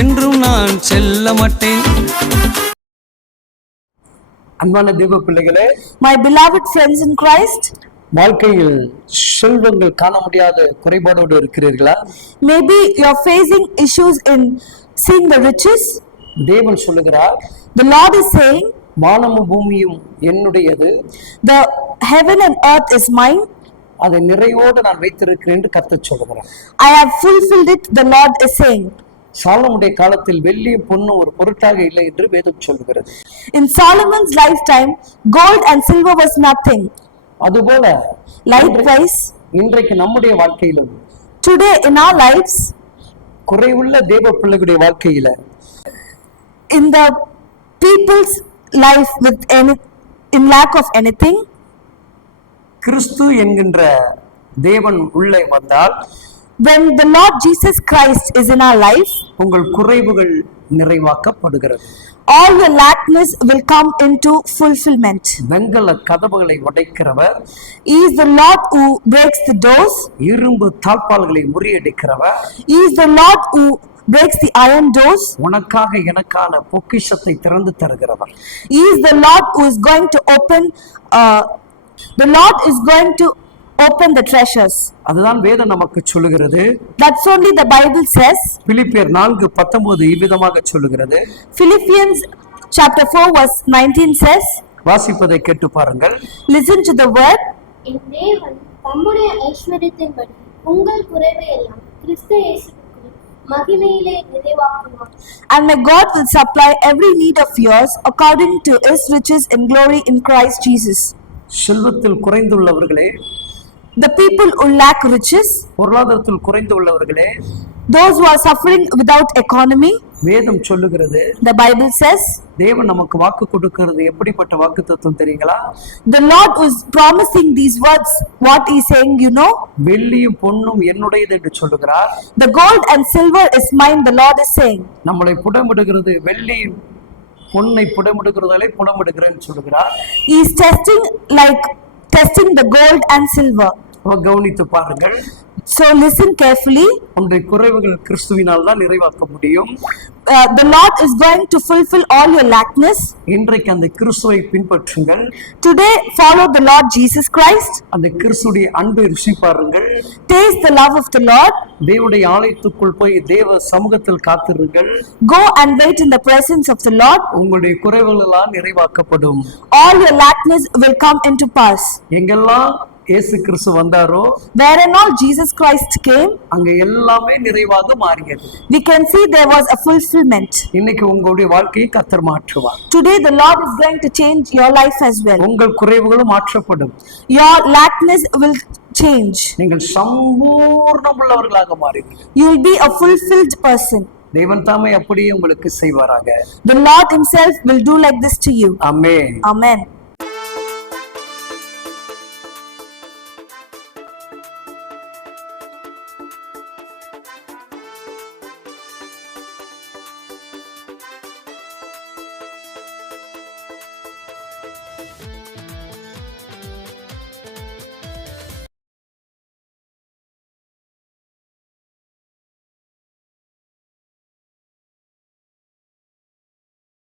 என்றும் நான் செல்ல மாட்டேன். அன்பான தேவ பிள்ளைகளே, my beloved friends in Christ, வாழ்க்கையில் செல்வங்கள் காண முடியாத குறைபாடோடு இருக்கிறீர்களா? maybe you're facing issues in seeing the riches. தேவன் சொல்லுகிறார், The Lord is saying, வானமும் பூமியும் என்னுடையது, the heaven and earth is mine, அதை நிறைவோடு நான் வைத்திருக்கிறேன் என்று கர்த்தர் சொல்லுகிறார். I have fulfilled it, the Lord is saying. சாலமுடைய காலத்தில் வெள்ளியும் பொன்னும் ஒரு பொருட்டாக இல்லை என்று வேதம் சொல்லுகிறது. In Solomon's lifetime, gold and silver was nothing. அதுபோல Likewise, இன்றைக்கு நம்முடைய வாழ்க்கையிலும் today in our lives, குறைவுள்ள தேவ பிள்ளைகளுடைய வாழ்க்கையில in the people's life with in lack of anything, கிறிஸ்து என்கின்ற தேவன் உள்ளே வந்தால், when the Lord Jesus Christ is in our life, உங்கள் குறைவுகள் நிறைவாக்கப்படுகிறது. all your lackness will come into fulfillment. வெங்கல கதவுகளை உடைக்கிறவர், He is the Lord who breaks the doors. இரும்பு தாழ்பால்களை முறியடிக்கிறவர், He is the Lord who breaks the iron doors. உனக்காக எனக்கான பொக்கிஷத்தை திறந்து தருகிறவர். He is the Lord who is going to open the treasures. அதுதான் வேதம் நமக்கு சொல்லுகிறது. That's only the Bible says. பிலிப்பியர் 4:19 இவ்விதமாக சொல்லுகிறது. Philippians chapter 4 verse 19 says, வாசிப்பதை கேட்டு பாருங்கள். listen to the word. என் தேவன் தம்முடைய ஐஸ்வரியத்தின்படி உங்கள் குறைவை எல்லாம் கிறிஸ்து இயேசுவுக்குள் மகிமையிலே நிறைவாக்குவார். And my God will supply every need of yours according to his riches in glory in Christ Jesus. செல்வத்தில் குறைந்துள்ளவர்களே, The people who lack riches, பொருளாதாரத்தில் குறைந்துள்ளவர்களே, those who are suffering without economy, வேதம் சொல்லுகிறது. the Bible says, தேவன் நமக்கு வாக்கு கொடுக்கிறது எப்படிப்பட்ட வாக்குத்தத்தம் தெரியுங்களா? the Lord is promising these words. What he is saying, you know? வெள்ளியும் பொன்னும் என்னுடையது என்று சொல்லுகிறார். The gold and silver is mine, the Lord is saying. நம்மளை புடமிடுகிறது, வெள்ளி பொன்னை புடமிடுகிறதாலே புடமிடுகிறேன்னு சொல்லுகிறார். He is testing the gold and silver. கவனித்து பாருங்கள். So listen carefully. உன்னுடைய குறைவுகள் கிறிஸ்துவினால் தான் நிறைவாக்க முடியும். The Lord is going to fulfill all your lackness. இன்றைக்கு அந்த கிறிஸ்துவை பின்பற்றுங்கள். Today follow the Lord Jesus Christ. அந்த கிறிஸ்துடைய அன்பை ருசி பாருங்கள். Taste the love of the Lord. தேவனுடைய ஆலயத்துக்குள் போய் தேவ சமூகத்தில் காத்திருங்கள். Go and wait in the presence of the Lord. உங்களுடைய குறைவுகள் எல்லாம் நிறைவாக்கப்படும். All your lackness will come into pass. எங்கெல்லாம் இயேசு கிறிஸ்து வந்தாரோ, where and all Jesus Christ came, அங்க எல்லாமே நிறைவாக மாறியது. we can see there was a fulfillment. இன்னைக்கு உங்களுடைய வாழ்க்கையை கர்த்தர் மாற்றுவார். Today the Lord is going to change your life as well. உங்கள் குறைவுகளும் மாற்றப்படும். Your lackness will change. நீங்கள் சம்பூர்ணமுள்ளவர்களாக மாறுவீர்கள். You will be a fulfilled person. தேவன் தாமே அப்படியே உங்களுக்கு செய்வாராக. The Lord himself will do like this to you. Amen. Amen.